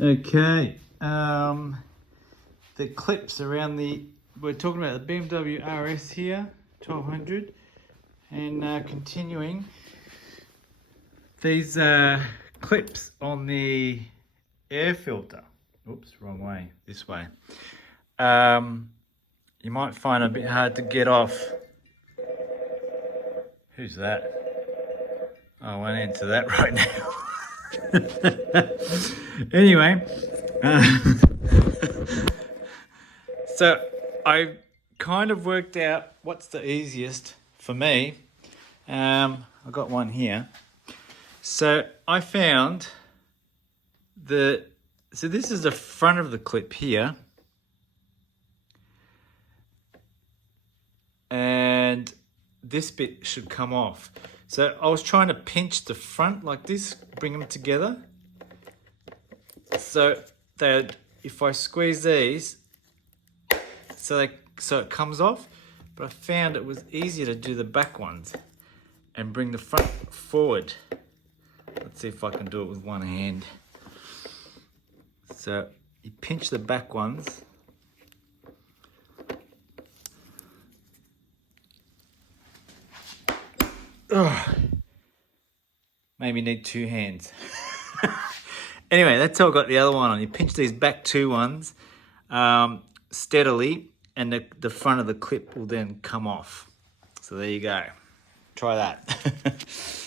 Okay, the clips around we're talking about the BMW RS here, 1200, and continuing these clips on the air filter. Oops, wrong way, this way. You might find it a bit hard to get off. Who's that? I won't answer that right now. Anyway, so I kind of worked out what's the easiest for me. I got one here. So I found so this is the front of the clip here. And this bit should come off. So I was trying to pinch the front like this, bring them together. So that if I squeeze these, so it comes off. But I found it was easier to do the back ones and bring the front forward. Let's see if I can do it with one hand. So you pinch the back ones. Ugh. Maybe need two hands. Anyway, that's how I got the other one on. You pinch these back two ones steadily, and the front of the clip will then come off. So there you go. Try that.